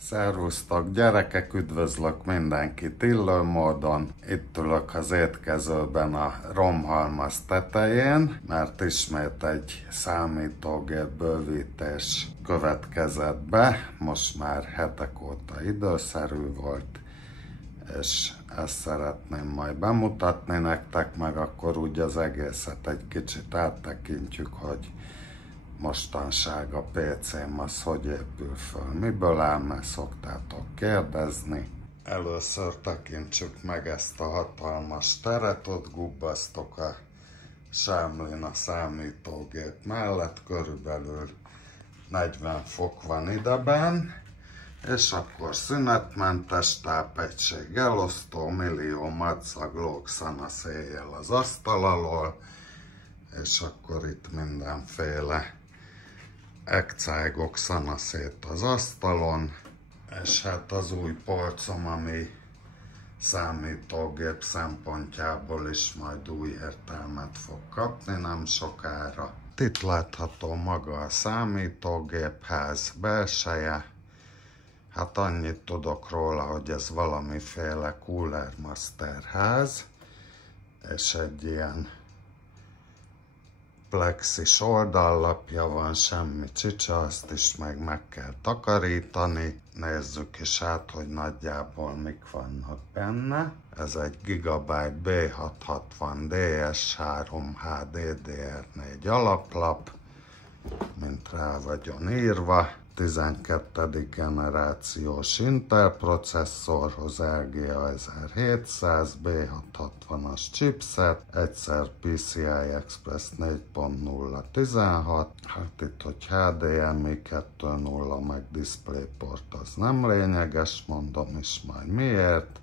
Szervusztok gyerekek, üdvözlök mindenkit illő módon. Itt ülök az étkezőben a romhalmaz tetején, mert ismét egy számítógép bővítés következett be. Most már hetek óta időszerű volt, és ezt szeretném majd bemutatni nektek, meg akkor úgy az egészet egy kicsit áttekintjük, hogy mostanság a PC-m az hogy épül föl, miből áll, mert szoktátok kérdezni. Először tekintsük meg ezt a hatalmas teret, ott gubbasztok a sámlin a számítógép mellett, körülbelül 40 fok van ideben, és akkor szünetmentes tápegység elosztó, millió madzag lógszana széjjel az asztal alól, és akkor itt mindenféle ekcájgok szana szét az asztalon, és hát az új polcom, ami számítógép szempontjából is majd új értelmet fog kapni nem sokára. Itt látható maga a számítógépház belseje. Hát annyit tudok róla, hogy ez valamiféle Cooler Master ház, és egy ilyen plexis oldallapja van, semmi csicsa, azt is meg kell takarítani. Nézzük is át, hogy nagyjából mik vannak benne. Ez egy Gigabyte B660 DS3 HDDR4 alaplap, mint rá vagyon írva. 12. generációs Intel processzorhoz LGA 1700, B660-as chipset, egyszer PCI Express 4.0 16, hát itt, hogy HDMI 2.0 meg DisplayPort az nem lényeges, mondom is majd miért.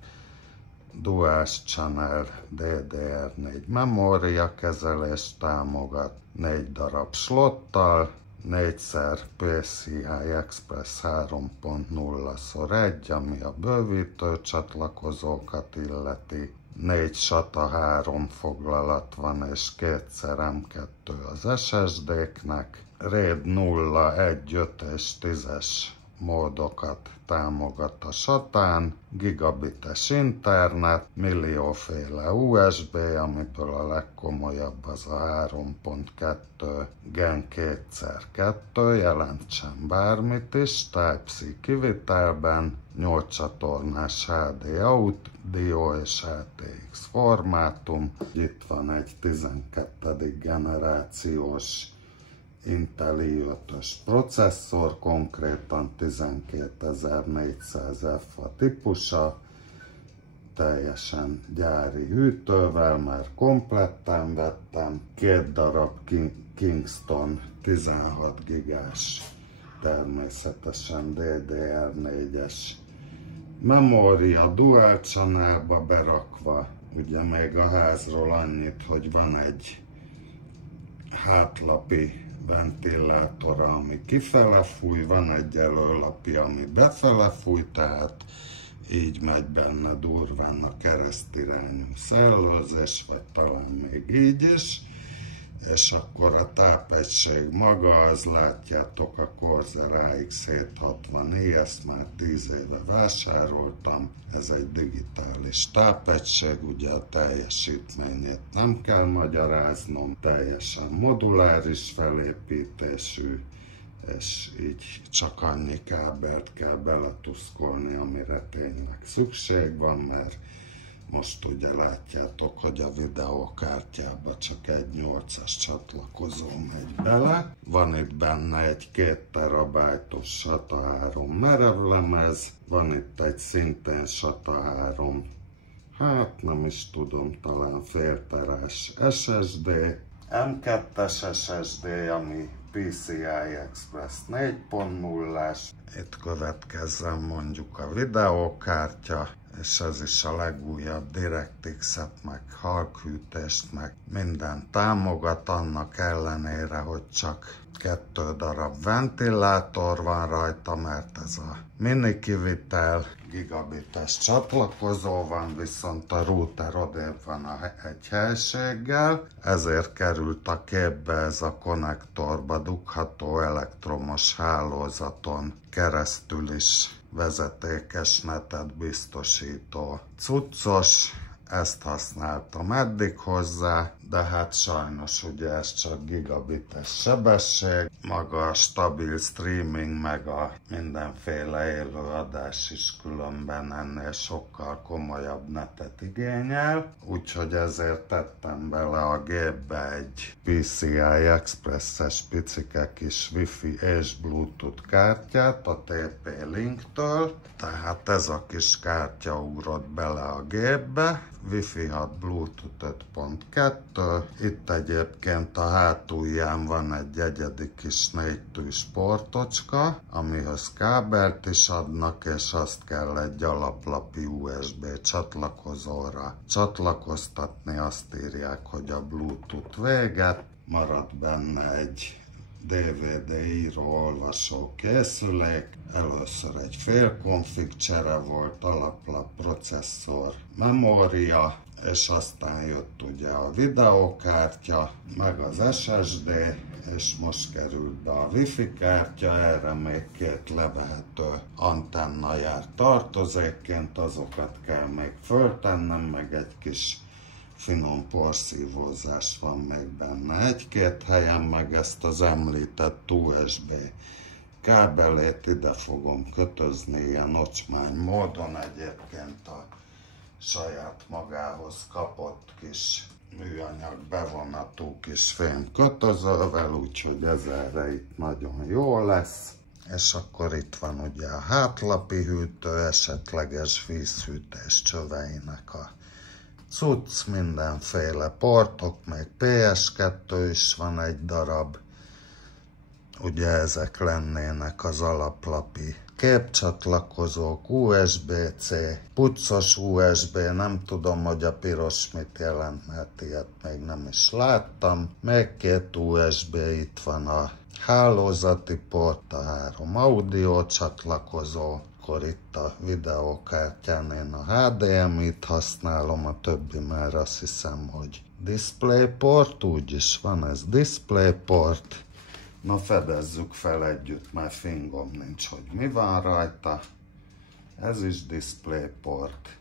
Dual Channel DDR4 memória kezelést támogat, 4 darab slottal, 4x PCI Express 3.0x1, ami a bővítő csatlakozókat illeti, 4 SATA 3 foglalat van, és 2x M2 az SSD-knek, RAID 0, 1, 5 és 10-es módokat támogat a SATA-n, gigabites internet, millióféle USB, amiből a legkomolyabb az a 3.2 Gen 2x2, jelentsen bármit is, Type-C kivitelben, 8 csatornás HD audio és ATX formátum. Itt van egy 12. generációs Intel i5-ös processzor, konkrétan 12400F a típusa, teljesen gyári hűtővel, mert kompletten vettem, 2 darab Kingston 16 gigás, természetesen DDR4-es memória dual channelba berakva. Ugye még a házról annyit, hogy van egy hátlapi ventilátora, ami kifele fúj, van egy előlapi, ami befele fúj, tehát így megy benne durván a keresztirányú szellőzés, vagy talán még így is, és akkor a tápegység maga, az látjátok a Corsair AX760i, ezt már 10 éve vásároltam, ez egy digitális tápegység, ugye a teljesítményét nem kell magyaráznom, teljesen moduláris felépítésű, és így csak annyi kábelt kell beletuszkolni, amire tényleg szükség van, mert most ugye látjátok, hogy a videókártyába csak egy 8-as csatlakozó megy bele. Van itt benne egy 2 terabájtos SATA 3 merevlemez, van itt egy szintén SATA 3, hát nem is tudom, talán fél terás SSD, M2-es SSD, ami PCI Express 4.0-as. Itt következzen mondjuk a videókártya, és ez is a legújabb DirectX-et, meg halkhűtést, meg minden támogat, annak ellenére, hogy csak 2 darab ventilátor van rajta, mert ez a mini kivitel, gigabites csatlakozó van, viszont a router odébb van egy helységgel, ezért került a képbe ez a konnektorba dugható elektromos hálózaton keresztül is vezetékes netet biztosító cuccos. Ezt használtam eddig hozzá, de hát sajnos ugye ez csak gigabites sebesség, maga a stabil streaming, meg a mindenféle élőadás is különben ennél sokkal komolyabb netet igényel, úgyhogy ezért tettem bele a gépbe egy PCI Express-es picike kis Wi-Fi és Bluetooth kártyát a TP-Linktől, tehát ez a kis kártya ugrott bele a gépbe, Wi-Fi 6 Bluetooth 5.2, itt egyébként a hátulján van egy egyedi kis 4 tűs portocska, amihoz kábelt is adnak, és azt kell egy alaplapi USB csatlakozóra csatlakoztatni, azt írják, hogy a Bluetooth véget, marad benne egy DVD író-olvasó készülék, először egy félkonfig csere volt, alaplap, processzor, memória, és aztán jött ugye a videókártya, meg az SSD, és most került be a Wi-Fi kártya, erre még 2 levehető antenna jár tartozékként, azokat kell még föltennem, meg egy kis finom porszívózás van még benne egy-két helyen, meg ezt az említett USB kábelét ide fogom kötözni ilyen ocsmány módon, egyébként a saját magához kapott kis műanyag bevonatú kis fém kötözővel, úgyhogy ez erre itt nagyon jó lesz. És akkor itt van ugye a hátlapi hűtő, esetleges vízhűtés csöveinek a cucc, mindenféle portok, még PS2 is van egy darab. Ugye ezek lennének az alaplapi képcsatlakozók, USB-C, puccos USB, nem tudom, hogy a piros mit jelent, mert ilyet még nem is láttam. Még 2 USB, itt van a hálózati port, a 3 audio csatlakozó, akkor itt a videókártyán én a HDMI-t használom, a többi már azt hiszem, hogy DisplayPort, úgyis van ez DisplayPort. Na fedezzük fel együtt, mert fingom nincs, hogy mi van rajta. Ez is DisplayPort.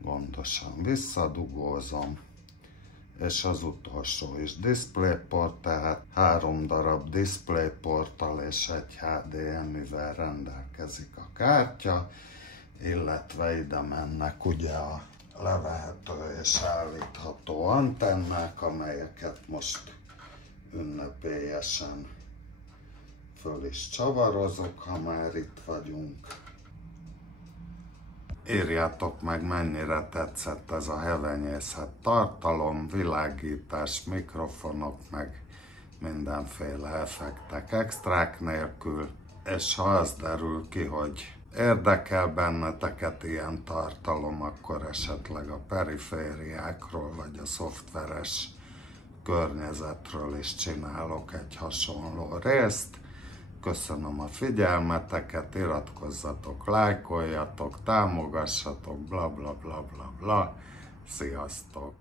Gondosan visszadugózom. És az utolsó is DisplayPort, tehát 3 darab DisplayPorttal és egy HDMI-vel rendelkezik a kártya, illetve ide mennek ugye a levehető és állítható antennák, amelyeket most ünnepélyesen föl is csavarozok, ha már itt vagyunk. Írjátok meg, mennyire tetszett ez a hevenyészet tartalom, világítás, mikrofonok, meg mindenféle effektek extrák nélkül, és ha az derül ki, hogy érdekel benneteket ilyen tartalom, akkor esetleg a perifériákról vagy a szoftveres környezetről is csinálok egy hasonló részt. Köszönöm a figyelmeteket, iratkozzatok, lájkoljatok, támogassatok, bla bla bla bla bla. Sziasztok!